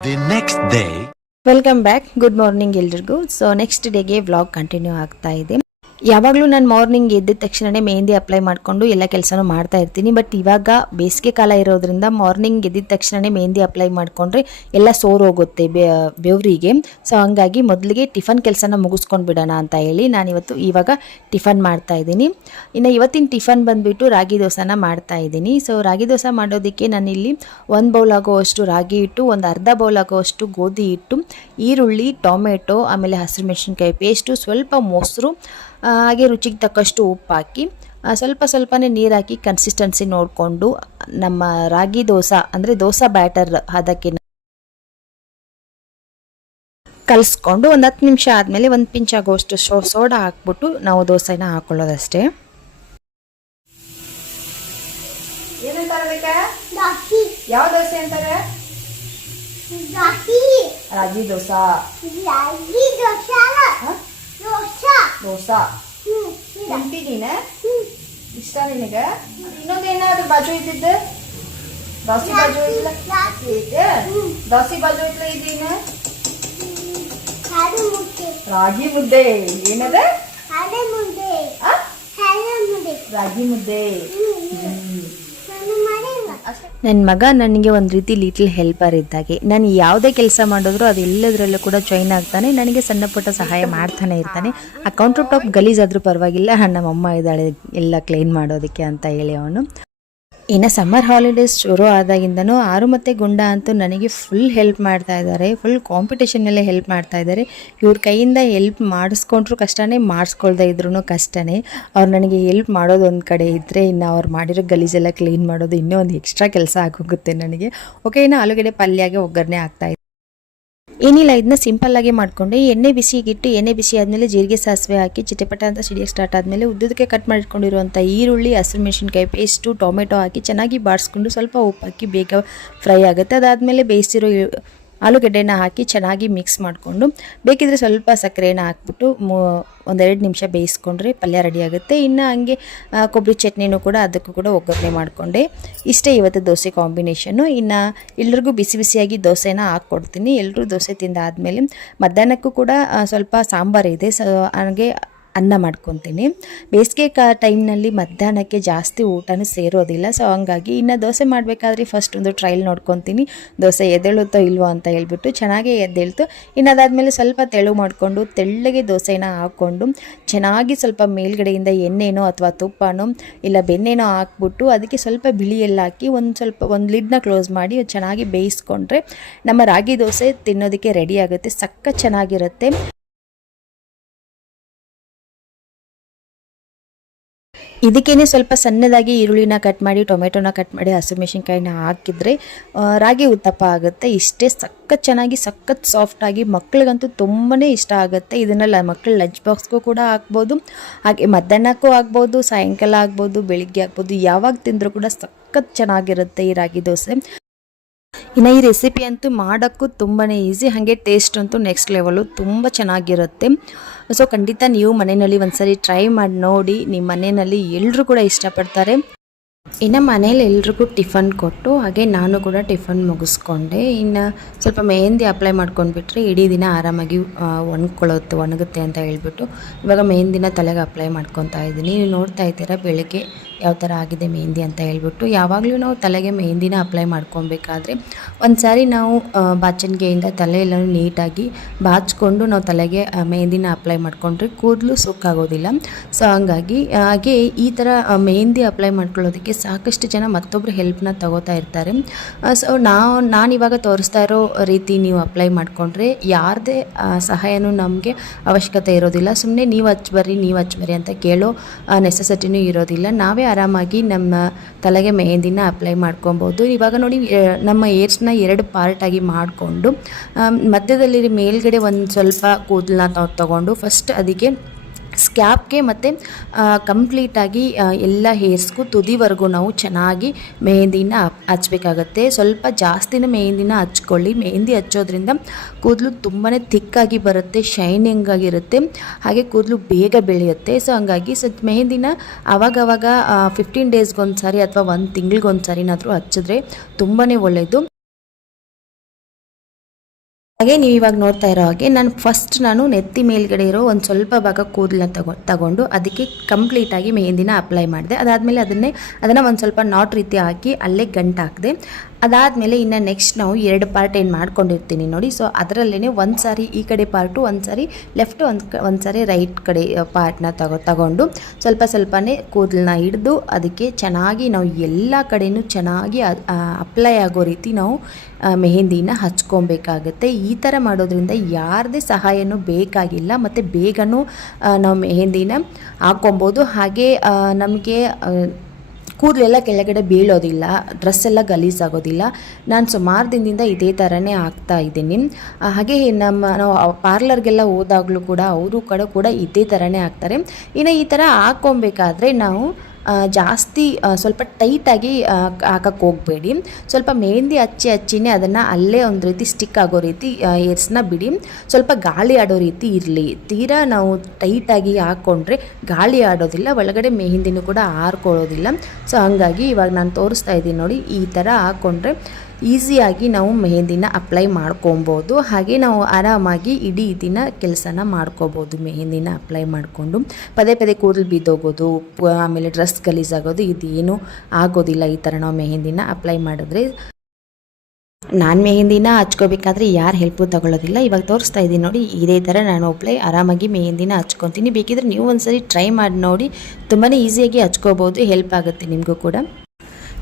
The next day. Welcome back, good morning ಎಲ್ರಿಗೂ. ಸೊ ನೆಕ್ಸ್ಟ್ ಡೇಗೆ ವ್ಲಾಗ್ ಕಂಟಿನ್ಯೂ ಆಗ್ತಾ ಇದೆ. ಯಾವಾಗಲೂ ನಾನು ಮಾರ್ನಿಂಗ್ ಎದ್ದ ತಕ್ಷಣವೇ ಮೆಹಂದಿ ಅಪ್ಲೈ ಮಾಡಿಕೊಂಡು ಎಲ್ಲ ಕೆಲಸನೂ ಮಾಡ್ತಾ ಇರ್ತೀನಿ. ಬಟ್ ಇವಾಗ ಬೇಸಿಗೆ ಕಾಲ ಇರೋದ್ರಿಂದ ಮಾರ್ನಿಂಗ್ ಎದ್ದ ತಕ್ಷಣವೇ ಮೆಹಂದಿ ಅಪ್ಲೈ ಮಾಡಿಕೊಂಡ್ರೆ ಎಲ್ಲ ಸೋರೋಗುತ್ತೆ ಬೆವರಿಗೆ. ಸೊ ಹಂಗಾಗಿ ಮೊದಲಿಗೆ ಟಿಫನ್ ಕೆಲಸನ ಮುಗಿಸ್ಕೊಂಡು ಬಿಡೋಣ ಅಂತ ಹೇಳಿ ಇವಾಗ ಟಿಫನ್ ಮಾಡ್ತಾ ಇದ್ದೀನಿ. ಇನ್ನು ಇವತ್ತಿನ ಟಿಫನ್ ಬಂದುಬಿಟ್ಟು ರಾಗಿ ದೋಸೆನ ಮಾಡ್ತಾ ಇದ್ದೀನಿ. ಸೊ ರಾಗಿ ದೋಸೆ ಮಾಡೋದಕ್ಕೆ ನಾನಿಲ್ಲಿ 1 ಬೌಲ್ ಆಗೋವಷ್ಟು ರಾಗಿ ಹಿಟ್ಟು, ಒಂದು ಅರ್ಧ ಬೌಲ್ ಆಗೋವಷ್ಟು ಗೋಧಿ ಹಿಟ್ಟು, ಈರುಳ್ಳಿ, ಟೊಮೆಟೊ, ಆಮೇಲೆ ಹಸಿರು ಮೆಣಸಿನ್ಕಾಯಿ ಪೇಸ್ಟು, ಸ್ವಲ್ಪ ಮೊಸರು, ಹಾಗೆ ರುಚಿಗೆ ತಕ್ಕಷ್ಟು ಉಪ್ಪು ಹಾಕಿ ಸ್ವಲ್ಪನೇ ನೀರು ಹಾಕಿ ಕನ್ಸಿಸ್ಟೆನ್ಸಿ ನೋಡಿಕೊಂಡು ನಮ್ಮ ರಾಗಿ ದೋಸೆ ಅಂದರೆ ದೋಸೆ ಬ್ಯಾಟರ್ ಅದಕ್ಕೆ ಕಲಿಸ್ಕೊಂಡು ಒಂದು 10 ನಿಮಿಷ ಆದಮೇಲೆ ಒಂದು ಪಿಂಚ್ ಆಗೋಷ್ಟು ಸೋಡಾ ಹಾಕ್ಬಿಟ್ಟು ನಾವು ದೋಸೆನ ಹಾಕೊಳ್ಳೋದಷ್ಟೇ. ಯಾವ ದೋಸೆ ಅಂತಾರೆ? ರಾಗಿ ದೋಸೆ. ದೋಸಾ ನೆನಪಿದೀನ ಇಷ್ಟ ನಿನಗೆ? ಇನ್ನೊಂದೇನಾದ್ರು ಬಾಜು ಇದ್ದಿದ್ದು ದೋಸೆ ಬಾಜು ಇಲ್ಲ ದೋಸೆ ಬಾಜು ಇಲ್ಲ ಇದೀನ ರಾಗಿ ಮುದ್ದೆ. ಏನದ? ರಾಗಿ ಮುದ್ದೆ. ನನ್ನ ಮಗ ನನಗೆ ಒಂದು ರೀತಿ ಲಿಟಲ್ ಹೆಲ್ಪರ್ ಇದ್ದಾಗೆ. ನಾನು ಯಾವುದೇ ಕೆಲಸ ಮಾಡಿದ್ರು ಅದೆಲ್ಲದರಲ್ಲೂ ಕೂಡ ಜಾಯ್ನ್ ಆಗ್ತಾನೆ, ನನಗೆ ಸಣ್ಣ ಪುಟ್ಟ ಸಹಾಯ ಮಾಡ್ತಾನೆ ಇರ್ತಾನೆ. ಆ ಕೌಂಟರ್ ಟಾಪ್ ಗಲೀಜಾದರೂ ಪರವಾಗಿಲ್ಲ, ನಮ್ಮಮ್ಮ ಇದ್ದಾಳೆ ಎಲ್ಲ ಕ್ಲೀನ್ ಮಾಡೋದಕ್ಕೆ ಅಂತ ಹೇಳಿ ಅವನು. ಇನ್ನು ಸಮ್ಮರ್ ಹಾಲಿಡೇಸ್ ಶುರು ಆದಾಗಿಂದನೂ ಆರು ಮತ್ತು ಗುಂಡ ಅಂತೂ ನನಗೆ ಫುಲ್ ಹೆಲ್ಪ್ ಮಾಡ್ತಾ ಇದ್ದಾರೆ, ಫುಲ್ ಕಾಂಪಿಟೇಷನ್ನಲ್ಲೇ ಹೆಲ್ಪ್ ಮಾಡ್ತಾ ಇದ್ದಾರೆ. ಇವ್ರ ಕೈಯಿಂದ ಹೆಲ್ಪ್ ಮಾಡಿಸ್ಕೊಂಡ್ರು ಕಷ್ಟನೇ, ಮಾಡಿಸ್ಕೊಳ್ದೇ ಇದ್ರೂ ಕಷ್ಟನೇ. ಅವ್ರು ನನಗೆ ಹೆಲ್ಪ್ ಮಾಡೋದು ಒಂದು ಕಡೆ ಇದ್ದರೆ, ಇನ್ನು ಅವ್ರು ಮಾಡಿರೋ ಗಲೀಜೆಲ್ಲ ಕ್ಲೀನ್ ಮಾಡೋದು ಇನ್ನೂ ಒಂದು ಎಕ್ಸ್ಟ್ರಾ ಕೆಲಸ ಆಗೋಗುತ್ತೆ ನನಗೆ. ಓಕೆ, ಇನ್ನು ಆಲೂಗಡ್ಡೆ ಪಲ್ಯಗೆ ಒಗ್ಗರಣೆ ಆಗ್ತಾಯಿದೆ. ಏನಿಲ್ಲ, ಇದನ್ನ ಸಿಂಪಲ್ಲಾಗಿ ಮಾಡಿಕೊಂಡೆ. ಎಣ್ಣೆ ಬಿಸಿಗಿಟ್ಟು, ಎಣ್ಣೆ ಬಿಸಿ ಆದಮೇಲೆ ಜೀರಿಗೆ ಸಾಸಿವೆ ಹಾಕಿ ಚಿಟಪಟ ಅಂತ ಸಿಡಿಯೋಕ್ಕೆ ಸ್ಟಾರ್ಟ್ ಆದಮೇಲೆ ಉದ್ದಕ್ಕೆ ಕಟ್ ಮಾಡಿಟ್ಕೊಂಡಿರುವಂಥ ಈರುಳ್ಳಿ, ಹಸಿರು ಮೆಣಸಿನ್ಕಾಯಿ ಪೇಸ್ಟು, ಟೊಮೆಟೊ ಹಾಕಿ ಚೆನ್ನಾಗಿ ಬಾಡಿಸ್ಕೊಂಡು ಸ್ವಲ್ಪ ಉಪ್ಪು ಹಾಕಿ ಬೇಗ ಫ್ರೈ ಆಗುತ್ತೆ. ಅದಾದಮೇಲೆ ಬೇಯಿಸಿರೋ ಆಲೂಗಡ್ಡೆನ ಹಾಕಿ ಚೆನ್ನಾಗಿ ಮಿಕ್ಸ್ ಮಾಡಿಕೊಂಡು ಬೇಕಿದ್ರೆ ಸ್ವಲ್ಪ ಸಕ್ಕರೆನ ಹಾಕ್ಬಿಟ್ಟು 1-2 ನಿಮಿಷ ಬೇಯಿಸ್ಕೊಂಡ್ರೆ ಪಲ್ಯ ರೆಡಿ ಆಗುತ್ತೆ. ಇನ್ನು ಹಂಗೆ ಕೊಬ್ಬರಿ ಚಟ್ನಿನೂ ಕೂಡ ಅದಕ್ಕೂ ಕೂಡ ಒಗ್ಗರಣೆ ಮಾಡಿಕೊಂಡೆ. ಇಷ್ಟೇ ಇವತ್ತು ದೋಸೆ ಕಾಂಬಿನೇಷನ್ನು. ಇನ್ನು ಎಲ್ರಿಗೂ ಬಿಸಿ ಬಿಸಿಯಾಗಿ ದೋಸೆನ ಹಾಕ್ಕೊಡ್ತೀನಿ. ಎಲ್ಲರೂ ದೋಸೆ ತಿಂದಾದಮೇಲೆ ಮಧ್ಯಾಹ್ನಕ್ಕೂ ಕೂಡ ಸ್ವಲ್ಪ ಸಾಂಬಾರಿದೆ, ಸೊ ಹಾಗೆ ಅನ್ನ ಮಾಡ್ಕೊತೀನಿ. ಬೇಸಿಗೆ ಟೈಮ್ನಲ್ಲಿ ಮಧ್ಯಾಹ್ನಕ್ಕೆ ಜಾಸ್ತಿ ಊಟನೂ ಸೇರೋದಿಲ್ಲ. ಸೊ ಹಂಗಾಗಿ ಇನ್ನು ದೋಸೆ ಮಾಡಬೇಕಾದ್ರೆ ಫಸ್ಟ್ ಒಂದು ಟ್ರಯಲ್ ನೋಡ್ಕೊತೀನಿ, ದೋಸೆ ಎದ್ದೇಳುತ್ತೋ ಇಲ್ವೋ ಅಂತ ಹೇಳ್ಬಿಟ್ಟು. ಚೆನ್ನಾಗೇ ಎದ್ದೇಳ್ತು. ಇನ್ನು ಅದಾದಮೇಲೆ ಸ್ವಲ್ಪ ತೆಳು ಮಾಡಿಕೊಂಡು ತೆಳ್ಳಗೆ ದೋಸೆನ ಹಾಕ್ಕೊಂಡು ಚೆನ್ನಾಗಿ ಸ್ವಲ್ಪ ಮೇಲ್ಗಡೆಯಿಂದ ಎಣ್ಣೆನೋ ಅಥವಾ ತುಪ್ಪನೋ ಇಲ್ಲ ಬೆಣ್ಣೆನೋ ಹಾಕ್ಬಿಟ್ಟು ಅದಕ್ಕೆ ಸ್ವಲ್ಪ ಬಿಳಿ ಎಲ್ಲ ಹಾಕಿ ಒಂದು ಲಿಡ್ನ ಕ್ಲೋಸ್ ಮಾಡಿ ಚೆನ್ನಾಗಿ ಬೇಯಿಸ್ಕೊಂಡ್ರೆ ನಮ್ಮ ರಾಗಿ ದೋಸೆ ತಿನ್ನೋದಕ್ಕೆ ರೆಡಿ ಆಗುತ್ತೆ. ಸಖತ್ ಚೆನ್ನಾಗಿರುತ್ತೆ. ಇದಕ್ಕೇನೆ ಸ್ವಲ್ಪ ಸಣ್ಣದಾಗಿ ಈರುಳ್ಳಿನ ಕಟ್ ಮಾಡಿ, ಟೊಮೆಟೊನ ಕಟ್ ಮಾಡಿ, ಹಸಿರು ಮೆಣಸಿನ್ಕಾಯಿನ ಹಾಕಿದರೆ ರಾಗಿ ಉತ್ತಪ್ಪ ಆಗುತ್ತೆ. ಇಷ್ಟೇ ಸಖತ್ ಚೆನ್ನಾಗಿ, ಸಖತ್ ಸಾಫ್ಟಾಗಿ, ಮಕ್ಳಿಗಂತೂ ತುಂಬಾ ಇಷ್ಟ ಆಗುತ್ತೆ. ಇದನ್ನೆಲ್ಲ ಮಕ್ಕಳು ಲಂಚ್ ಬಾಕ್ಸ್ಗೂ ಕೂಡ ಹಾಕ್ಬೋದು, ಹಾಗೆ ಮಧ್ಯಾಹ್ನಕ್ಕೂ ಆಗ್ಬೋದು, ಸಾಯಂಕಾಲ ಆಗ್ಬೋದು, ಬೆಳಿಗ್ಗೆ ಆಗ್ಬೋದು, ಯಾವಾಗ ತಿಂದರೂ ಕೂಡ ಸಖತ್ ಚೆನ್ನಾಗಿರುತ್ತೆ ಈ ರಾಗಿ ದೋಸೆ. ಇನ್ನು ಈ ರೆಸಿಪಿ ಅಂತೂ ಮಾಡೋಕ್ಕೂ ತುಂಬಾ ಈಸಿ, ಹಾಗೆ ಟೇಸ್ಟ್ ಅಂತೂ ನೆಕ್ಸ್ಟ್ ಲೆವೆಲು, ತುಂಬ ಚೆನ್ನಾಗಿರುತ್ತೆ. ಸೊ ಖಂಡಿತ ನೀವು ಮನೆಯಲ್ಲಿ ಒಂದ್ಸರಿ ಟ್ರೈ ಮಾಡಿ ನೋಡಿ, ನಿಮ್ಮ ಮನೆಯಲ್ಲಿ ಎಲ್ಲರೂ ಕೂಡ ಇಷ್ಟಪಡ್ತಾರೆ. ಇನ್ನು ಮನೇಲಿ ಎಲ್ರಿಗೂ ಟಿಫನ್ ಕೊಟ್ಟು ಹಾಗೆ ನಾನು ಕೂಡ ಟಿಫನ್ ಮುಗಿಸ್ಕೊಂಡೆ. ಇನ್ನು ಸ್ವಲ್ಪ ಮೆಹಂದಿ ಅಪ್ಲೈ ಮಾಡ್ಕೊಂಡ್ಬಿಟ್ರೆ ಇಡೀ ದಿನ ಆರಾಮಾಗಿ ಒಣಗುತ್ತೆ ಅಂತ ಹೇಳ್ಬಿಟ್ಟು ಇವಾಗ ಮೆಹಂದಿನ ತಲೆಗೆ ಅಪ್ಲೈ ಮಾಡ್ಕೊತಾ ಇದ್ದೀನಿ. ನೀವು ನೋಡ್ತಾ ಇದ್ದೀರಾ ಬೆಳಗ್ಗೆ ಯಾವ ಥರ ಆಗಿದೆ ಮೆಹಂದಿ ಅಂತ ಹೇಳ್ಬಿಟ್ಟು. ಯಾವಾಗಲೂ ನಾವು ತಲೆಗೆ ಮೆಹಂದಿನ ಅಪ್ಲೈ ಮಾಡ್ಕೊಬೇಕಾದ್ರೆ ಒಂದು ಸಾರಿ ನಾವು ಬಾಚಣಿಗೆಯಿಂದ ತಲೆ ಎಲ್ಲನೂ ನೀಟಾಗಿ ಬಾಚಿಕೊಂಡು ನಾವು ತಲೆಗೆ ಮೆಹಂದಿನ ಅಪ್ಲೈ ಮಾಡಿಕೊಂಡ್ರೆ ಕೂದಲು ಸುಕ್ಕಾಗೋದಿಲ್ಲ. ಸೊ ಹಾಗಾಗಿ ಹಾಗೆ ಈ ಥರ ಮೆಹಂದಿ ಅಪ್ಲೈ ಮಾಡ್ಕೊಳ್ಳೋದಕ್ಕೆ ಸಾಕಷ್ಟು ಜನ ಮತ್ತೊಬ್ಬರು ಹೆಲ್ಪ್ನ ತಗೋತಾ ಇರ್ತಾರೆ. ಸೊ ನಾನಿವಾಗ ತೋರಿಸ್ತಾ ಇರೋ ರೀತಿ ನೀವು ಅಪ್ಲೈ ಮಾಡಿಕೊಂಡ್ರೆ ಯಾರದೇ ಸಹಾಯನೂ ನಮಗೆ ಅವಶ್ಯಕತೆ ಇರೋದಿಲ್ಲ. ಸುಮ್ಮನೆ ನೀವು ಹಚ್ಬರ್ರಿ ಅಂತ ಕೇಳೋ ನೆಸೆಸಿಟಿನೂ ಇರೋದಿಲ್ಲ. ನಾವೇ ಆರಾಮಾಗಿ ನಮ್ಮ ತಲೆಗೆ ಮೆಹಂದಿನ ಅಪ್ಲೈ ಮಾಡ್ಕೊಬೋದು. ಇವಾಗ ನೋಡಿ, ನಮ್ಮ ಏರ್ಸ್ನ 2 ಪಾರ್ಟಾಗಿ ಮಾಡಿಕೊಂಡು ಮಧ್ಯದಲ್ಲಿ ಮೇಲ್ಗಡೆ ಒಂದು ಸ್ವಲ್ಪ ಕೂದಲನ್ನ ನಾವು ತೊಗೊಂಡು ಫಸ್ಟ್ ಅದಕ್ಕೆ ಸ್ಕ್ಯಾಪ್ಗೆ ಮತ್ತು ಕಂಪ್ಲೀಟಾಗಿ ಎಲ್ಲ ಹೇರ್ಸ್ಗೂ ತುದಿವರೆಗೂ ನಾವು ಚೆನ್ನಾಗಿ ಮೆಹಂದಿನ ಹಚ್ಚಬೇಕಾಗತ್ತೆ. ಸ್ವಲ್ಪ ಜಾಸ್ತಿನೇ ಮೆಹಂದಿನ ಹಚ್ಕೊಳ್ಳಿ. ಮೆಹಂದಿ ಹಚ್ಚೋದ್ರಿಂದ ಕೂದಲು ತುಂಬಾ ಥಿಕ್ಕಾಗಿ ಬರುತ್ತೆ, ಶೈನಿಂಗ್ ಆಗಿರುತ್ತೆ, ಹಾಗೆ ಕೂದಲು ಬೇಗ ಬೆಳೆಯುತ್ತೆ. ಸೊ ಹಂಗಾಗಿ ಮೆಹಂದಿನ ಆವಾಗವಾಗ 15 ಡೇಸ್ಗೊಂದು ಸಾರಿ ಅಥವಾ 1 ತಿಂಗಳಿಗೊಂದು ಸಾರಿನಾದರೂ ಹಚ್ಚಿದ್ರೆ ತುಂಬಾ ಒಳ್ಳೆಯದು. ಹಾಗೆ ನೀವು ಇವಾಗ ನೋಡ್ತಾ ಇರೋ ಹಾಗೆ ನಾನು ನೆತ್ತಿ ಮೇಲ್ಗಡೆ ಇರೋ ಒಂದು ಸ್ವಲ್ಪ ಭಾಗ ಕೂದಲನ್ನ ತಗೊಂಡು ಅದಕ್ಕೆ ಕಂಪ್ಲೀಟಾಗಿ ಮೆಹಂದಿನ ಅಪ್ಲೈ ಮಾಡಿದೆ. ಅದಾದಮೇಲೆ ಅದನ್ನು ಒಂದು ಸ್ವಲ್ಪ ನಾಟ್ ರೀತಿ ಹಾಕಿ ಅಲ್ಲೇ ಗಂಟು ಹಾಕಿದೆ. ಅದಾದಮೇಲೆ ಇನ್ನು ನೆಕ್ಸ್ಟ್ ನಾವು 2 ಪಾರ್ಟ್ ಏನು ಮಾಡ್ಕೊಂಡಿರ್ತೀನಿ ನೋಡಿ. ಸೊ ಅದರಲ್ಲೇ ಒಂದು ಸಾರಿ ಈ ಕಡೆ ಪಾರ್ಟು, ಒಂದು ಸಾರಿ ಲೆಫ್ಟ್, ಒಂದು ಸಾರಿ ರೈಟ್ ಕಡೆ ಪಾರ್ಟ್ನ ತಗೊಂಡು ಸ್ವಲ್ಪನೇ ಕೂದಲನ್ನ ಹಿಡಿದು ಅದಕ್ಕೆ ಚೆನ್ನಾಗಿ ನಾವು ಎಲ್ಲ ಕಡೆಯೂ ಚೆನ್ನಾಗಿ ಅಪ್ಲೈ ಆಗೋ ರೀತಿ ನಾವು ಮೆಹಂದಿನ ಹಚ್ಕೊಬೇಕಾಗತ್ತೆ. ಈ ಥರ ಮಾಡೋದ್ರಿಂದ ಯಾರದೇ ಸಹಾಯನೂ ಬೇಕಾಗಿಲ್ಲ ಮತ್ತು ಬೇಗನೂ ನಾವು ಮೆಹಂದಿನ ಹಾಕ್ಕೊಬೋದು. ಹಾಗೆ ನಮಗೆ ಕೂದಲೆಲ್ಲ ಕೆಳಗಡೆ ಬೀಳೋದಿಲ್ಲ, ಡ್ರೆಸ್ ಎಲ್ಲ ಗಲೀಜಾಗೋದಿಲ್ಲ. ನಾನು ಸುಮಾರು ದಿನದಿಂದ ಇದೇ ಥರನೇ ಆಗ್ತಾ ಇದ್ದೀನಿ. ಹಾಗೆ ನಾವು ಪಾರ್ಲರ್ಗೆಲ್ಲ ಹೋದಾಗಲೂ ಕೂಡ ಅವರು ಕೂಡ ಇದೇ ಥರನೇ ಆಗ್ತಾರೆ. ಇನ್ನು ಈ ಥರ ಹಾಕ್ಕೊಬೇಕಾದ್ರೆ ನಾವು ಜಾಸ್ತಿ ಸ್ವಲ್ಪ ಟೈಟಾಗಿ ಹಾಕಕ್ಕೆ ಹೋಗಬೇಡಿ. ಸ್ವಲ್ಪ ಮೆಹಂದಿ ಹಚ್ಚಿನೇ ಅದನ್ನು ಅಲ್ಲೇ ಒಂದು ರೀತಿ ಸ್ಟಿಕ್ ಆಗೋ ರೀತಿ ಏರ್ಸ್ನ ಬಿಡಿ. ಸ್ವಲ್ಪ ಗಾಳಿ ಆಡೋ ರೀತಿ ಇರಲಿ. ತೀರಾ ನಾವು ಟೈಟಾಗಿ ಹಾಕ್ಕೊಂಡ್ರೆ ಗಾಳಿ ಆಡೋದಿಲ್ಲ, ಒಳಗಡೆ ಮೆಹಂದಿನೂ ಕೂಡ ಆರ್ಕೊಳ್ಳೋದಿಲ್ಲ. ಸೊ ಹಾಗಾಗಿ ಇವಾಗ ನಾನು ತೋರಿಸ್ತಾ ಇದ್ದೀನಿ ನೋಡಿ, ಈ ಥರ ಹಾಕ್ಕೊಂಡ್ರೆ ಈಸಿಯಾಗಿ ನಾವು ಮೆಹಂದಿನ ಅಪ್ಲೈ ಮಾಡ್ಕೊಬೋದು. ಹಾಗೆ ನಾವು ಆರಾಮಾಗಿ ಇಡೀ ದಿನ ಕೆಲಸನ ಮಾಡ್ಕೋಬೋದು ಮೆಹಂದಿನ ಅಪ್ಲೈ ಮಾಡಿಕೊಂಡು. ಪದೇ ಕೂದಲು ಬಿದ್ದೋಗೋದು, ಆಮೇಲೆ ಡ್ರೆಸ್ ಗಲೀಜಾಗೋದು ಇದೇನು ಆಗೋದಿಲ್ಲ ಈ ಥರ ನಾವು ಮೆಹಂದಿನ ಅಪ್ಲೈ ಮಾಡಿದ್ರೆ. ನಾನು ಮೆಹಂದಿನ ಹಚ್ಕೋಬೇಕಾದ್ರೆ ಯಾರು ಹೆಲ್ಪು ತಗೊಳ್ಳೋದಿಲ್ಲ. ಇವಾಗ ತೋರಿಸ್ತಾ ಇದ್ದೀನಿ ನೋಡಿ, ಇದೇ ಥರ ನಾನು ಒಬ್ಬಳೇ ಆರಾಮಾಗಿ ಮೆಹಂದಿನ ಹಚ್ಕೊತೀನಿ. ಬೇಕಿದ್ರೆ ನೀವು ಒಂದ್ಸರಿ ಟ್ರೈ ಮಾಡಿ ನೋಡಿ, ತುಂಬಾ ಈಸಿಯಾಗಿ ಹಚ್ಕೋಬೋದು, ಹೆಲ್ಪ್ ಆಗುತ್ತೆ ನಿಮಗೂ ಕೂಡ.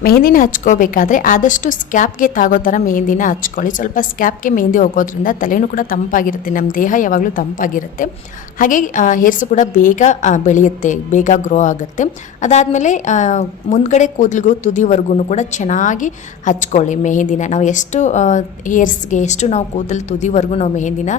ಮೆಹಂದಿನ ಹಚ್ಕೋಬೇಕಾದ್ರೆ ಆದಷ್ಟು ಸ್ಕ್ಯಾಪ್ಗೆ ತಾಗೋ ಥರ ಮೆಹಂದಿನ ಹಚ್ಕೊಳ್ಳಿ. ಸ್ವಲ್ಪ ಸ್ಕ್ಯಾಪ್ಗೆ ಮೆಹಂದಿ ಹೋಗೋದ್ರಿಂದ ತಲೆನೂ ಕೂಡ ತಂಪಾಗಿರುತ್ತೆ, ನಮ್ಮ ದೇಹ ಯಾವಾಗಲೂ ತಂಪಾಗಿರುತ್ತೆ. ಹಾಗೆ ಹೇರ್ಸು ಕೂಡ ಬೇಗ ಬೆಳೆಯುತ್ತೆ, ಬೇಗ ಗ್ರೋ ಆಗುತ್ತೆ. ಅದಾದಮೇಲೆ ಮುಂದ್ಗಡೆ ಕೂದಲಿಗೂ ತುದಿವರೆಗೂ ಕೂಡ ಚೆನ್ನಾಗಿ ಹಚ್ಕೊಳ್ಳಿ ಮೆಹಂದಿನ. ನಾವು ಎಷ್ಟು ಹೇರ್ಸ್ಗೆ ಎಷ್ಟು ನಾವು ಕೂದಲು ತುದಿವರೆಗೂ ನಾವು ಮೆಹಂದಿನ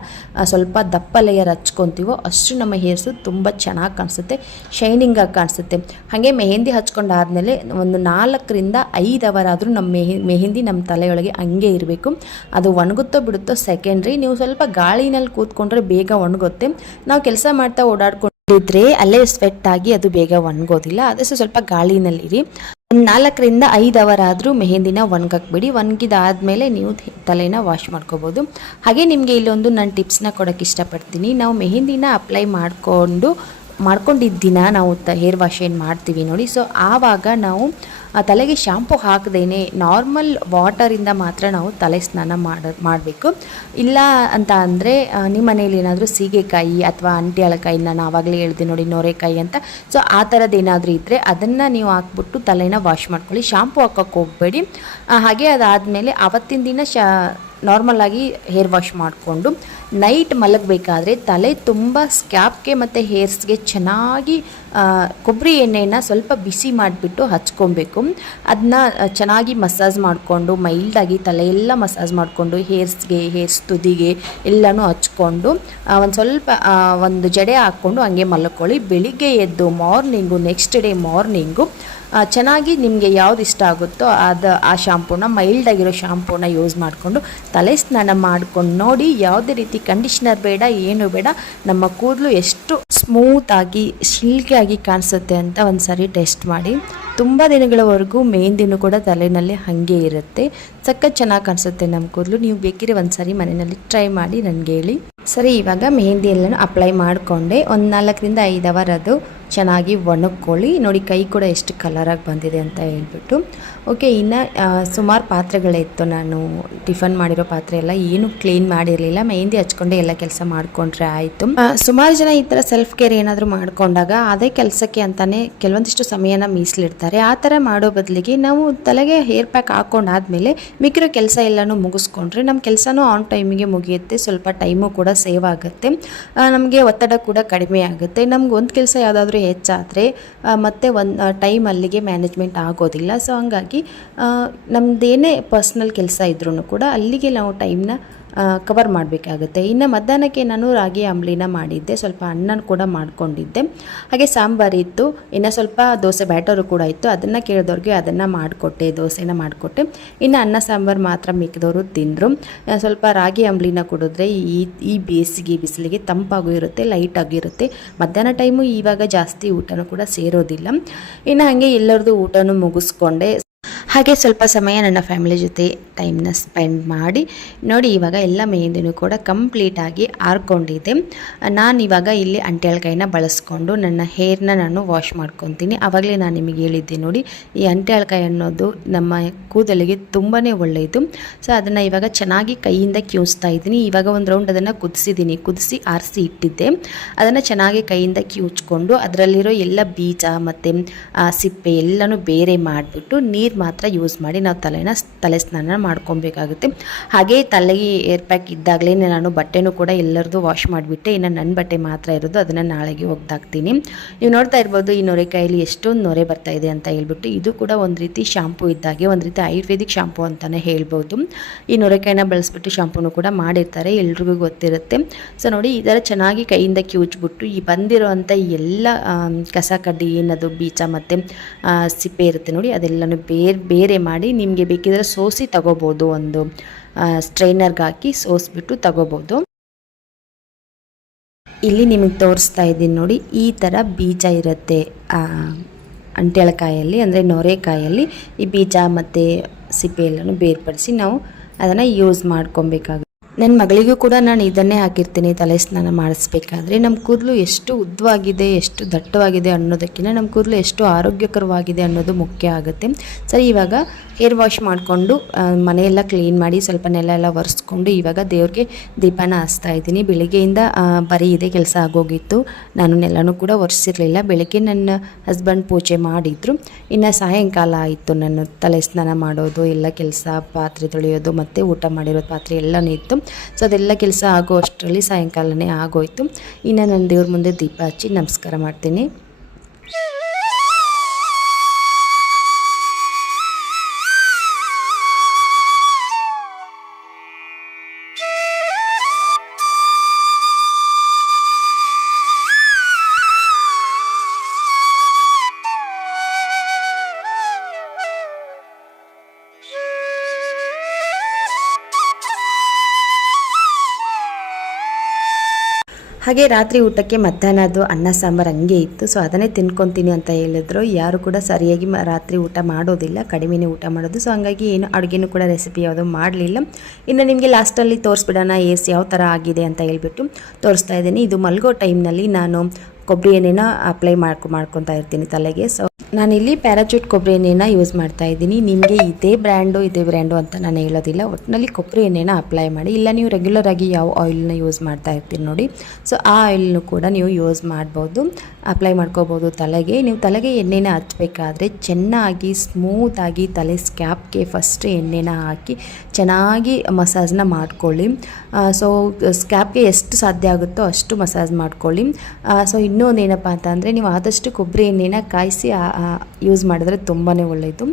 ಸ್ವಲ್ಪ ದಪ್ಪ ಲೇಯರ್ ಹಚ್ಕೊತೀವೋ ಅಷ್ಟು ನಮ್ಮ ಹೇರ್ಸು ತುಂಬ ಚೆನ್ನಾಗಿ ಕಾಣಿಸುತ್ತೆ, ಶೈನಿಂಗಾಗಿ ಕಾಣಿಸುತ್ತೆ. ಹಾಗೆ ಮೆಹಂದಿ ಹಚ್ಕೊಂಡಾದ್ಮೇಲೆ ಒಂದು 4 ರಿಂದ 5 ಅವರ್ ಆದರೂ ನಮ್ಮ ಮೆಹಂದಿ ನಮ್ಮ ತಲೆಯೊಳಗೆ ಹಂಗೆ ಇರಬೇಕು. ಅದು ಒಣಗುತ್ತೋ ಬಿಡುತ್ತೋ ಸೆಕೆಂಡ್ರಿ. ನೀವು ಸ್ವಲ್ಪ ಗಾಳಿನಲ್ಲಿ ಕೂತ್ಕೊಂಡ್ರೆ ಬೇಗ ಒಣಗುತ್ತೆ. ನಾವು ಕೆಲಸ ಮಾಡ್ತಾ ಓಡಾಡ್ಕೊಂಡಿದ್ರೆ ಅಲ್ಲೇ ಸ್ವೆಟ್ ಆಗಿ ಅದು ಬೇಗ ಒಣಗೋದಿಲ್ಲ. ಆದಷ್ಟು ಸ್ವಲ್ಪ ಗಾಳಿನಲ್ಲಿರಿ. ಒಂದು 4 ರಿಂದ 5 ಅವರ್ ಆದರೂ ಮೆಹಂದಿನ ಒಣಗಾಕ್ಬಿಡಿ. ಒಣಗಿದಾದ್ಮೇಲೆ ನೀವು ತಲೆನ ವಾಶ್ ಮಾಡ್ಕೋಬೋದು. ಹಾಗೆ ನಿಮಗೆ ಇಲ್ಲೊಂದು ನಾನು ಟಿಪ್ಸ್ನ ಕೊಡೋಕ್ಕೆ ಇಷ್ಟಪಡ್ತೀನಿ. ನಾವು ಮೆಹಂದಿನ ಅಪ್ಲೈ ಮಾಡ್ಕೊಂಡಿದ್ದ ದಿನ ನಾವು ಹೇರ್ ವಾಶ್ ಏನು ಮಾಡ್ತೀವಿ ನೋಡಿ, ಸೊ ಆವಾಗ ನಾವು ತಲೆಗೆ ಶಾಂಪು ಹಾಕದೇನೆ ನಾರ್ಮಲ್ ವಾಟರಿಂದ ಮಾತ್ರ ನಾವು ತಲೆ ಸ್ನಾನ ಮಾಡಬೇಕು. ಇಲ್ಲ ಅಂತ ಅಂದರೆ ನಿಮ್ಮ ಮನೇಲಿ ಏನಾದರೂ ಸೀಗೆಕಾಯಿ ಅಥವಾ ಅಂಟ್ಯಾಳಕಾಯಿ, ನಾನು ಆವಾಗಲೇ ಹೇಳಿದೆ ನೋಡಿ ನೊರೆಕಾಯಿ ಅಂತ, ಸೊ ಆ ಥರದ್ದು ಏನಾದರೂ ಇದ್ದರೆ ಅದನ್ನು ನೀವು ಹಾಕ್ಬಿಟ್ಟು ತಲೆನ ವಾಶ್ ಮಾಡ್ಕೊಳ್ಳಿ. ಶಾಂಪು ಹಾಕೋಕ್ಕೆ ಹೋಗಬೇಡಿ. ಹಾಗೆ ಅದಾದಮೇಲೆ ಆವತ್ತಿನ ದಿನ ನಾರ್ಮಲಾಗಿ ಹೇರ್ ವಾಶ್ ಮಾಡಿಕೊಂಡು ನೈಟ್ ಮಲಗಬೇಕಾದ್ರೆ ತಲೆ ತುಂಬ ಸ್ಕ್ಯಾಪ್ಗೆ ಮತ್ತು ಹೇರ್ಸ್ಗೆ ಚೆನ್ನಾಗಿ ಕೊಬ್ಬರಿ ಎಣ್ಣೆನ ಸ್ವಲ್ಪ ಬಿಸಿ ಮಾಡಿಬಿಟ್ಟು ಹಚ್ಕೊಬೇಕು. ಅದನ್ನ ಚೆನ್ನಾಗಿ ಮಸಾಜ್ ಮಾಡಿಕೊಂಡು ಮೈಲ್ಡಾಗಿ ತಲೆಯೆಲ್ಲ ಮಸಾಜ್ ಮಾಡಿಕೊಂಡು ಹೇರ್ಸ್ ತುದಿಗೆ ಎಲ್ಲನೂ ಹಚ್ಕೊಂಡು ಒಂದು ಸ್ವಲ್ಪ ಒಂದು ಜಡೆ ಹಾಕ್ಕೊಂಡು ಹಂಗೆ ಮಲ್ಕೊಳ್ಳಿ. ಬೆಳಿಗ್ಗೆ ಎದ್ದು ನೆಕ್ಸ್ಟ್ ಡೇ ಮಾರ್ನಿಂಗು ಚೆನ್ನಾಗಿ ನಿಮಗೆ ಯಾವ್ದು ಇಷ್ಟ ಆಗುತ್ತೋ ಆ ಶಾಂಪೂನ, ಮೈಲ್ಡಾಗಿರೋ ಶಾಂಪೂನ ಯೂಸ್ ಮಾಡಿಕೊಂಡು ತಲೆ ಸ್ನಾನ ಮಾಡ್ಕೊಂಡು ನೋಡಿ. ಯಾವುದೇ ರೀತಿ ಕಂಡೀಷ್ನರ್ ಬೇಡ, ಏನು ಬೇಡ, ನಮ್ಮ ಕೂದಲು ಎಷ್ಟು ಸ್ಮೂತಾಗಿ ಸಿಲ್ಕಿಯಾಗಿ ಕಾಣಿಸುತ್ತೆ ಅಂತ ಒಂದು ಸಾರಿ ಟೆಸ್ಟ್ ಮಾಡಿ. ತುಂಬ ದಿನಗಳವರೆಗೂ ಮೆಹಂದಿನೂ ಕೂಡ ತಲೆಯಲ್ಲಿ ಹಾಗೆ ಇರುತ್ತೆ, ಸಖತ್ ಚೆನ್ನಾಗಿ ಕಾಣಿಸುತ್ತೆ ನಮ್ಮ ಕೂದಲು. ನೀವು ಬೇಕಿದ್ರೆ ಒಂದು ಸಾರಿ ಮನೆಯಲ್ಲಿ ಟ್ರೈ ಮಾಡಿ ನನಗೆ ಹೇಳಿ. ಸರಿ, ಇವಾಗ ಮೆಹಂದಿ ಎಲ್ಲನೂ ಅಪ್ಲೈ ಮಾಡಿಕೊಂಡೆ. ಒಂದು 4 ರಿಂದ 5 ಅವರ್ ಅದು ಚೆನ್ನಾಗಿ ಒಣಗ್ಕೊಳ್ಳಿ. ನೋಡಿ ಕೈ ಕೂಡ ಎಷ್ಟು ಕಲರಾಗಿ ಬಂದಿದೆ ಅಂತ ಹೇಳ್ಬಿಟ್ಟು. ಓಕೆ, ಇನ್ನು ಸುಮಾರು ಪಾತ್ರೆಗಳಿತ್ತು. ನಾನು ಟಿಫನ್ ಮಾಡಿರೋ ಪಾತ್ರೆ ಎಲ್ಲ ಏನು ಕ್ಲೀನ್ ಮಾಡಿರಲಿಲ್ಲ. ಮೆಹಂದಿ ಹಚ್ಕೊಂಡೆ ಎಲ್ಲ ಕೆಲಸ ಮಾಡಿಕೊಂಡ್ರೆ ಆಯಿತು. ಸುಮಾರು ಜನ ಈ ಥರ ಸೆಲ್ಫ್ ಕೇರ್ ಏನಾದರೂ ಮಾಡಿಕೊಂಡಾಗ ಅದೇ ಕೆಲಸಕ್ಕೆ ಅಂತಲೇ ಕೆಲವೊಂದಿಷ್ಟು ಸಮಯನ ಮೀಸಲಿಡ್ತಾರೆ. ಆ ಥರ ಮಾಡೋ ಬದಲಿಗೆ ನಾವು ತಲೆಗೆ ಹೇರ್ ಪ್ಯಾಕ್ ಹಾಕೊಂಡಾದ್ಮೇಲೆ ಮಿಕ್ಕಿರೋ ಕೆಲಸ ಎಲ್ಲನೂ ಮುಗಿಸ್ಕೊಂಡ್ರೆ ನಮ್ಮ ಕೆಲಸನೂ ಆನ್ ಟೈಮಿಗೆ ಮುಗಿಯುತ್ತೆ. ಸ್ವಲ್ಪ ಟೈಮು ಕೂಡ ಸೇವ್ ಆಗುತ್ತೆ, ನಮಗೆ ಒತ್ತಡ ಕೂಡ ಕಡಿಮೆ ಆಗುತ್ತೆ. ನಮ್ಗೆ ಒಂದು ಕೆಲಸ ಯಾವುದಾದ್ರೂ ಹೆಚ್ಚಾದರೆ ಮತ್ತೆ ಒಂದು ಟೈಮ್ ಅಲ್ಲಿಗೆ ಮ್ಯಾನೇಜ್ಮೆಂಟ್ ಆಗೋದಿಲ್ಲ. ಸೊ ಹಂಗಾಗಿ ನಮ್ಮದೇನೇ ಪರ್ಸ್ನಲ್ ಕೆಲಸ ಇದ್ರೂ ಕೂಡ ಅಲ್ಲಿಗೆ ನಾವು ಟೈಮ್ನ ಕವರ್ ಮಾಡಬೇಕಾಗುತ್ತೆ. ಇನ್ನು ಮಧ್ಯಾಹ್ನಕ್ಕೆ ನಾನು ರಾಗಿ ಅಂಬಲಿನ ಮಾಡಿದ್ದೆ, ಸ್ವಲ್ಪ ಅನ್ನ ಕೂಡ ಮಾಡ್ಕೊಂಡಿದ್ದೆ. ಹಾಗೆ ಸಾಂಬಾರಿತ್ತು, ಇನ್ನು ಸ್ವಲ್ಪ ದೋಸೆ ಬ್ಯಾಟರು ಕೂಡ ಇತ್ತು. ಅದನ್ನು ಕೇಳಿದವ್ರಿಗೆ ಅದನ್ನು ಮಾಡಿಕೊಟ್ಟೆ, ದೋಸೆನ ಮಾಡಿಕೊಟ್ಟೆ. ಇನ್ನು ಅನ್ನ ಸಾಂಬಾರು ಮಾತ್ರ ಮಿಕ್ಕಿದವರು ತಿಂದರು. ಸ್ವಲ್ಪ ರಾಗಿ ಅಂಬಲಿನ ಕುಡಿದ್ರೆ ಈ ಬೇಸಿಗೆ ಬಿಸಿಲಿಗೆ ತಂಪಾಗೂ ಇರುತ್ತೆ, ಲೈಟಾಗಿರುತ್ತೆ. ಮಧ್ಯಾಹ್ನ ಟೈಮು ಇವಾಗ ಜಾಸ್ತಿ ಊಟನೂ ಕೂಡ ಸೇರೋದಿಲ್ಲ. ಇನ್ನು ಹಾಗೆ ಎಲ್ಲರದ್ದು ಊಟನೂ ಮುಗಿಸ್ಕೊಂಡೆ. ಹಾಗೆ ಸ್ವಲ್ಪ ಸಮಯ ನನ್ನ ಫ್ಯಾಮಿಲಿ ಜೊತೆ ಟೈಮ್ನ ಸ್ಪೆಂಡ್ ಮಾಡಿ ನೋಡಿ ಇವಾಗ ಎಲ್ಲ ಮೆಹಂದಿನೂ ಕೂಡ ಕಂಪ್ಲೀಟಾಗಿ ಆರ್ಕೊಂಡಿದೆ. ನಾನು ಇವಾಗ ಇಲ್ಲಿ ಅಂಟೆಳ್ಕಾಯಿನ ಬಳಸ್ಕೊಂಡು ನನ್ನ ಹೇರ್ನ ನಾನು ವಾಶ್ ಮಾಡ್ಕೊತೀನಿ. ಆವಾಗಲೇ ನಾನು ನಿಮಗೆ ಹೇಳಿದ್ದೆ ನೋಡಿ, ಈ ಅಂಟೆಳ್ಕಾಯಿ ಅನ್ನೋದು ನಮ್ಮ ಕೂದಲಿಗೆ ತುಂಬಾ ಒಳ್ಳೆಯದು. ಸೊ ಅದನ್ನು ಇವಾಗ ಚೆನ್ನಾಗಿ ಕೈಯಿಂದ ಕಿವುಚ್ತಾ ಇದ್ದೀನಿ. ಇವಾಗ ಒಂದು ರೌಂಡ್ ಅದನ್ನು ಕುದಿಸಿ ಆರಿಸಿ ಇಟ್ಟಿದ್ದೆ. ಅದನ್ನು ಚೆನ್ನಾಗಿ ಕೈಯಿಂದ ಕಿವುಚ್ಕೊಂಡು ಅದರಲ್ಲಿರೋ ಎಲ್ಲ ಬೀಜ ಮತ್ತು ಸಿಪ್ಪೆ ಎಲ್ಲನೂ ಬೇರೆ ಮಾಡಿಬಿಟ್ಟು ನೀರು ಮಾತ್ರ ಯೂಸ್ ಮಾಡಿ ನಾವು ತಲೆ ಸ್ನಾನ ಮಾಡ್ಕೊಬೇಕಾಗುತ್ತೆ. ಹಾಗೆ ತಲೆಗೆ ಏರ್ ಪ್ಯಾಕ್ ಇದ್ದಾಗಲೇ ನಾನು ಬಟ್ಟೆನೂ ಕೂಡ ಎಲ್ಲರದು ವಾಶ್ ಮಾಡಿಬಿಟ್ಟೆ. ಇನ್ನು ನನ್ನ ಬಟ್ಟೆ ಮಾತ್ರ ಇರೋದು, ಅದನ್ನು ನಾಳೆಗೆ ಒಗ್ದಾಕ್ತೀನಿ. ನೀವು ನೋಡ್ತಾ ಇರ್ಬೋದು ಈ ನೊರೆಕಾಯಲ್ಲಿ ಎಷ್ಟೊಂದು ನೊರೆ ಬರ್ತಾ ಇದೆ ಅಂತ ಹೇಳ್ಬಿಟ್ಟು. ಇದು ಕೂಡ ಒಂದು ರೀತಿ ಶಾಂಪೂ ಇದ್ದಾಗೆ, ಒಂದು ರೀತಿ ಆಯುರ್ವೇದಿಕ್ ಶಾಂಪೂ ಅಂತಲೇ ಹೇಳ್ಬೋದು. ಈ ನೊರೆಕಾಯಿನ ಬಳಸ್ಬಿಟ್ಟು ಶಾಂಪೂನು ಕೂಡ ಮಾಡಿರ್ತಾರೆ, ಎಲ್ರಿಗೂ ಗೊತ್ತಿರುತ್ತೆ. ಸೊ ನೋಡಿ ಈ ಥರ ಚೆನ್ನಾಗಿ ಕೈಯಿಂದ ಕಿವುಚ್ಬಿಟ್ಟು ಈ ಬಂದಿರೋವಂಥ ಎಲ್ಲ ಕಸ ಕಡ್ಡಿ ಏನದು ಬೀಜ ಮತ್ತು ಸಿಪ್ಪೆ ಇರುತ್ತೆ ನೋಡಿ, ಅದೆಲ್ಲನೂ ಬೇರೆ ಮಾಡಿ ನಿಮಗೆ ಬೇಕಿದ್ರೆ ಸೋಸಿ ತಗೋಬೋದು. ಒಂದು ಸ್ಟ್ರೈನರ್ಗೆ ಹಾಕಿ ಸೋಸ್ಬಿಟ್ಟು ತಗೋಬೋದು. ಇಲ್ಲಿ ನಿಮಗೆ ತೋರಿಸ್ತಾ ಇದ್ದೀನಿ ನೋಡಿ, ಈ ಥರ ಬೀಜ ಇರುತ್ತೆ ಅಂಟೆಳ್ಕಾಯಲ್ಲಿ, ಅಂದರೆ ನೊರೆಕಾಯಲ್ಲಿ ಈ ಬೀಜ ಮತ್ತು ಸಿಪ್ಪೆ ಎಲ್ಲನೂ ಬೇರ್ಪಡಿಸಿ ನಾವು ಅದನ್ನು ಯೂಸ್ ಮಾಡ್ಕೊಬೇಕಾಗುತ್ತೆ. ನನ್ನ ಮಗಳಿಗೂ ಕೂಡ ನಾನು ಇದನ್ನೇ ಹಾಕಿರ್ತೀನಿ ತಲೆ ಸ್ನಾನ ಮಾಡಿಸ್ಬೇಕಾದ್ರೆ. ನಮ್ಮ ಕೂದಲು ಎಷ್ಟು ಉದ್ದವಾಗಿದೆ, ಎಷ್ಟು ದಟ್ಟವಾಗಿದೆ ಅನ್ನೋದಕ್ಕಿಂತ ನಮ್ಮ ಕೂದಲು ಎಷ್ಟು ಆರೋಗ್ಯಕರವಾಗಿದೆ ಅನ್ನೋದು ಮುಖ್ಯ ಆಗುತ್ತೆ. ಸರಿ, ಇವಾಗ ಹೇರ್ ವಾಶ್ ಮಾಡಿಕೊಂಡು ಮನೆಯೆಲ್ಲ ಕ್ಲೀನ್ ಮಾಡಿ ಸ್ವಲ್ಪ ನೆಲ ಎಲ್ಲ ಒರೆಸ್ಕೊಂಡು ಇವಾಗ ದೇವ್ರಿಗೆ ದೀಪನ ಹಚ್ತಾ ಇದ್ದೀನಿ. ಬೆಳಿಗ್ಗೆಯಿಂದ ಬರೀ ಇದೇ ಕೆಲಸ ಆಗೋಗಿತ್ತು. ನಾನು ನೆಲನೂ ಕೂಡ ಒರೆಸಿರಲಿಲ್ಲ. ಬೆಳಗ್ಗೆ ನನ್ನ ಹಸ್ಬೆಂಡ್ ಪೂಜೆ ಮಾಡಿದರು. ಇನ್ನು ಸಾಯಂಕಾಲ ಆಯಿತು ನನ್ನ ತಲೆ ಸ್ನಾನ ಮಾಡೋದು ಎಲ್ಲ ಕೆಲಸ, ಪಾತ್ರೆ ತೊಳೆಯೋದು ಮತ್ತು ಊಟ ಮಾಡಿರೋ ಪಾತ್ರೆ ಎಲ್ಲನೂ ಇತ್ತು. ಸೊ ಅದೆಲ್ಲ ಕೆಲಸ ಆಗೋ ಅಷ್ಟರಲ್ಲಿ ಸಾಯಂಕಾಲನೇ ಆಗೋಯ್ತು. ಇನ್ನು ನಾನು ದೇವ್ರ ಮುಂದೆ ದೀಪ ಹಚ್ಚಿ ನಮಸ್ಕಾರ ಮಾಡ್ತೀನಿ. ಹಾಗೆ ರಾತ್ರಿ ಊಟಕ್ಕೆ ಮಧ್ಯಾಹ್ನದ್ದು ಅನ್ನ ಸಾಂಬಾರು ಹಂಗೆ ಇತ್ತು. ಸೊ ಅದನ್ನೇ ತಿನ್ಕೊತೀನಿ ಅಂತ ಹೇಳಿದ್ರು. ಯಾರು ಕೂಡ ಸರಿಯಾಗಿ ರಾತ್ರಿ ಊಟ ಮಾಡೋದಿಲ್ಲ, ಕಡಿಮೆನೇ ಊಟ ಮಾಡೋದು. ಸೊ ಹಂಗಾಗಿ ಏನು ಅಡುಗೆನೂ ಕೂಡ ರೆಸಿಪಿ ಯಾವುದೂ ಮಾಡಲಿಲ್ಲ. ಇನ್ನು ನಿಮಗೆ ಲಾಸ್ಟಲ್ಲಿ ತೋರಿಸ್ಬಿಡೋಣ ಯಾವ ಥರ ಆಗಿದೆ ಅಂತ ಹೇಳ್ಬಿಟ್ಟು ತೋರಿಸ್ತಾ ಇದ್ದೀನಿ. ಇದು ಮಲ್ಗೋ ಟೈಮ್ನಲ್ಲಿ ನಾನು ಕೊಬ್ಬರಿ ಎಣ್ಣೆನ ಅಪ್ಲೈ ಮಾಡ್ಕೊತಾ ಇರ್ತೀನಿ ತಲೆಗೆ. ಸೊ ನಾನಿಲ್ಲಿ ಪ್ಯಾರಾಚೂಟ್ ಕೊಬ್ಬರಿ ಎಣ್ಣೆನ ಯೂಸ್ ಮಾಡ್ತಾ ಇದ್ದೀನಿ. ನಿಮಗೆ ಇದೇ ಬ್ರ್ಯಾಂಡು ಅಂತ ನಾನು ಹೇಳೋದಿಲ್ಲ, ಒಟ್ಟಿನಲ್ಲಿ ಕೊಬ್ಬರಿ ಎಣ್ಣೆನ ಅಪ್ಲೈ ಮಾಡಿ. ಇಲ್ಲ ನೀವು ರೆಗ್ಯುಲರ್ ಆಗಿ ಯಾವ ಆಯಿಲ್ನ ಯೂಸ್ ಮಾಡ್ತಾ ಇರ್ತೀರಿ ನೋಡಿ, ಸೊ ಆ ಆಯಿಲ್ನು ಕೂಡ ನೀವು ಯೂಸ್ ಮಾಡ್ಬೋದು, ಅಪ್ಲೈ ಮಾಡ್ಕೋಬೋದು ತಲೆಗೆ. ನೀವು ತಲೆಗೆ ಎಣ್ಣೆನ ಹಚ್ಚಬೇಕಾದ್ರೆ ಚೆನ್ನಾಗಿ ಸ್ಮೂತಾಗಿ ತಲೆ ಸ್ಕ್ಯಾಪ್ಗೆ ಫಸ್ಟ್ ಎಣ್ಣೆನ ಹಾಕಿ ಚೆನ್ನಾಗಿ ಮಸಾಜ್ನ ಮಾಡ್ಕೊಳ್ಳಿ. ಸೊ ಸ್ಕ್ಯಾಪ್ಗೆ ಎಷ್ಟು ಸಾಧ್ಯ ಆಗುತ್ತೋ ಅಷ್ಟು ಮಸಾಜ್ ಮಾಡ್ಕೊಳ್ಳಿ. ಸೊ ಇನ್ನೂ ಒಂದು ಏನಪ್ಪ ಅಂತಂದರೆ, ನೀವು ಆದಷ್ಟು ಕೊಬ್ಬರಿ ಎಣ್ಣೆನ ಕಾಯಿಸಿ ಯೂಸ್ ಮಾಡಿದ್ರೆ ತುಂಬಾ ಒಳ್ಳೆಯದು.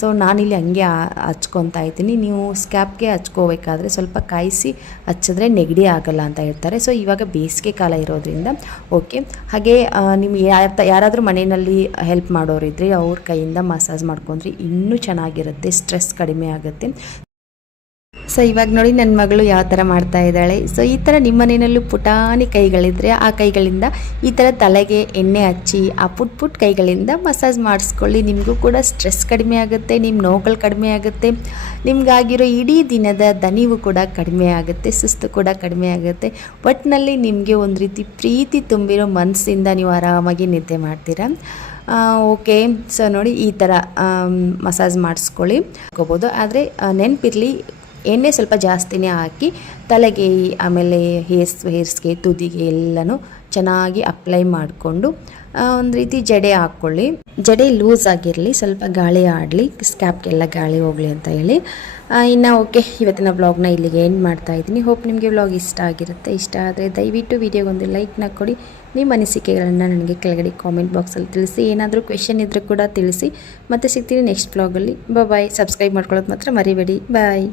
ಸೊ ನಾನಿಲ್ಲಿ ಹಂಗೆ ಹಚ್ಕೊತಾ ಇದ್ದೀನಿ. ನೀವು ಸ್ಕ್ಯಾಪ್ಗೆ ಹಚ್ಕೋಬೇಕಾದ್ರೆ ಸ್ವಲ್ಪ ಕಾಯಿಸಿ ಹಚ್ಚಿದ್ರೆ ನೆಗಡಿ ಆಗಲ್ಲ ಅಂತ ಹೇಳ್ತಾರೆ. ಸೊ ಇವಾಗ ಬೇಸಿಗೆ ಕಾಲ ಇರೋದ್ರಿಂದ ಓಕೆ. ಹಾಗೆ ನೀವು ಯಾರಾದರೂ ಮನೆಯಲ್ಲಿ ಹೆಲ್ಪ್ ಮಾಡೋರಿದ್ರೆ ಅವ್ರ ಕೈಯಿಂದ ಮಸಾಜ್ ಮಾಡ್ಕೊಂಡ್ರೆ ಇನ್ನೂ ಚೆನ್ನಾಗಿರುತ್ತೆ, ಸ್ಟ್ರೆಸ್ ಕಡಿಮೆ ಆಗುತ್ತೆ. ಸೊ ಇವಾಗ ನೋಡಿ ನನ್ನ ಮಗಳು ಯಾವ ಥರ ಮಾಡ್ತಾ ಇದ್ದಾಳೆ. ಸೊ ಈ ಥರ ನಿಮ್ಮ ಮನೆಯಲ್ಲೂ ಪುಟಾಣಿ ಕೈಗಳಿದ್ರೆ ಆ ಕೈಗಳಿಂದ ಈ ಥರ ತಲೆಗೆ ಎಣ್ಣೆ ಹಚ್ಚಿ ಆ ಪುಟ್ ಕೈಗಳಿಂದ ಮಸಾಜ್ ಮಾಡಿಸ್ಕೊಳ್ಳಿ. ನಿಮಗೂ ಕೂಡ ಸ್ಟ್ರೆಸ್ ಕಡಿಮೆ ಆಗುತ್ತೆ, ನಿಮ್ಮ ನೋವುಗಳು ಕಡಿಮೆ ಆಗುತ್ತೆ, ನಿಮಗಾಗಿರೋ ಇಡೀ ದಿನದ ದಣಿವು ಕೂಡ ಕಡಿಮೆ ಆಗುತ್ತೆ, ಸುಸ್ತು ಕೂಡ ಕಡಿಮೆ ಆಗುತ್ತೆ. ಒಟ್ಟಿನಲ್ಲಿ ನಿಮಗೆ ಒಂದು ರೀತಿ ಪ್ರೀತಿ ತುಂಬಿರೋ ಮನಸ್ಸಿಂದ ನೀವು ಆರಾಮಾಗಿ ನಿದ್ದೆ ಮಾಡ್ತೀರಾ. ಓಕೆ. ಸೊ ನೋಡಿ ಈ ಥರ ಮಸಾಜ್ ಮಾಡಿಸ್ಕೊಳ್ಳಿ ಹಾಕೋಬೋದು. ಆದರೆ ನೆನಪಿರಲಿ, ಎಣ್ಣೆ ಸ್ವಲ್ಪ ಜಾಸ್ತಿನೇ ಹಾಕಿ ತಲೆಗೆ ಆಮೇಲೆ ಹೇರ್ಸ್ಗೆ ತುದಿಗೆ ಎಲ್ಲನೂ ಚೆನ್ನಾಗಿ ಅಪ್ಲೈ ಮಾಡಿಕೊಂಡು ಒಂದು ರೀತಿ ಜಡೆ ಹಾಕ್ಕೊಳ್ಳಿ. ಜಡೆ ಲೂಸ್ ಆಗಿರಲಿ, ಸ್ವಲ್ಪ ಗಾಳಿ ಆಡಲಿ, ಸ್ಕ್ಯಾಪ್ಗೆಲ್ಲ ಗಾಳಿ ಹೋಗಲಿ ಅಂತ ಹೇಳಿ. ಇನ್ನು ಓಕೆ, ಇವತ್ತಿನ ವ್ಲಾಗ್ನ ಇಲ್ಲಿಗೆ ಎಂಡ್ ಮಾಡ್ತಾ ಇದ್ದೀನಿ. ಹೋಪ್ ನಿಮಗೆ ವ್ಲಾಗ್ ಇಷ್ಟ ಆಗಿರುತ್ತೆ. ಇಷ್ಟ ಆದರೆ ದಯವಿಟ್ಟು ವಿಡಿಯೋಗೊಂದು ಲೈಕ್ನ ಕೊಡಿ. ನಿಮ್ಮ ಅನಿಸಿಕೆಗಳನ್ನು ನನಗೆ ಕೆಳಗಡೆ ಕಾಮೆಂಟ್ ಬಾಕ್ಸಲ್ಲಿ ತಿಳಿಸಿ. ಏನಾದರೂ ಕ್ವೆಶನ್ ಇದ್ದರೂ ಕೂಡ ತಿಳಿಸಿ. ಮತ್ತೆ ಸಿಗ್ತೀನಿ ನೆಕ್ಸ್ಟ್ ವ್ಲಾಗಲ್ಲಿ. ಬಾಯ್. ಸಬ್ಸ್ಕ್ರೈಬ್ ಮಾಡ್ಕೊಳ್ಳೋದು ಮಾತ್ರ ಮರಿಬೇಡಿ. ಬಾಯ್.